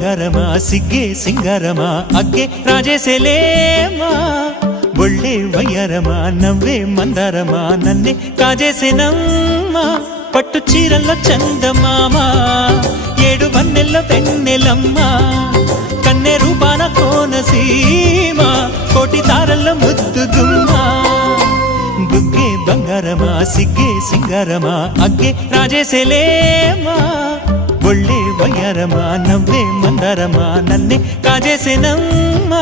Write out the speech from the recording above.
ಬಂಗಾರಮ ಸಿಗ್ಗೆ ಸಿಂಗಾರಮ ಅಗ್ಗೆ ರಾಜೇಸೆಲೇಮಾ ಒಳ್ಳೆ ವಯ್ಯಾರಮ నవ్వే మందారమ నన్నే కాజేసేనమ్మా పట్టు చీరల్లో చందమామ ఏడు వన్నెల్లో వెన్నెలమ్మ కన్నె రూపాన కోనసీమ కోటి తారల్లో ముద్దుగుమ్మ బుగ్గే ಬಂಗಾರಮ సిగ్గే సింగారమ అగ్గే రాజేసెలేమా ఒళ్ళే వయ్యారమ నవ్వే మందారమ నన్నే కాజేసేనమ్మా